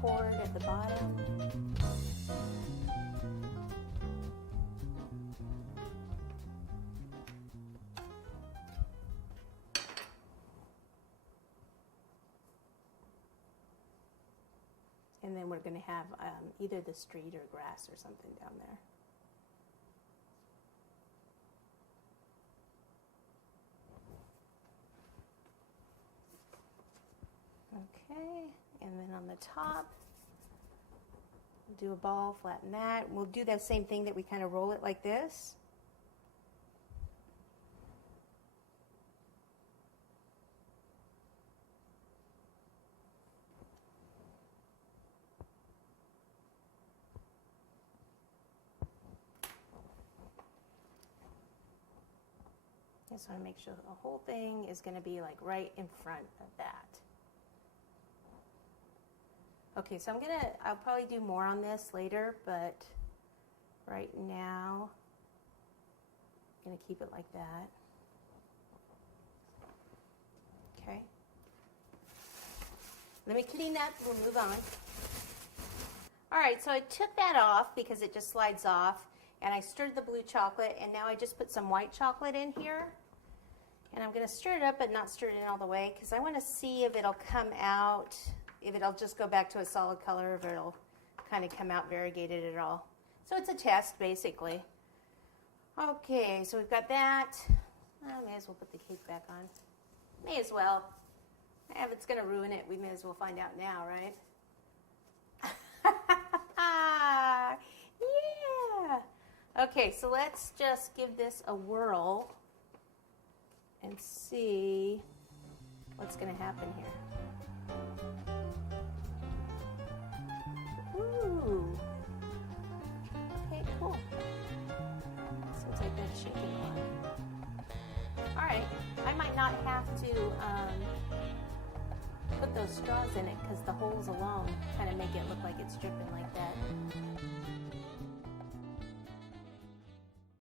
cord at the bottom. And then we're going to have either the street or grass or something down there. Okay, and then on the top, we'll do a ball, flatten that. We'll do that same thing that we kind of roll it like this. Just want to make sure the whole thing is going to be like right in front of that. Okay, so I'll probably do more on this later, but right now, I'm going to keep it like that. Okay. Let me clean that, we'll move on. All right, so I took that off because it just slides off, and I stirred the blue chocolate, and now I just put some white chocolate in here. And I'm going to stir it up, but not stir it in all the way, because I want to see if it'll come out, if it'll just go back to a solid color, if it'll kind of come out variegated at all. So it's a test, basically. Okay, so we've got that. I may as well put the cake back on. May as well. If it's going to ruin it, we may as well find out now, right? Yeah! Okay, so let's just give this a whirl and see what's going to happen here. Ooh. Okay, cool. So it's like that shaking on. All right, I might not have to put those straws in it because the holes alone kind of make it look like it's dripping like that.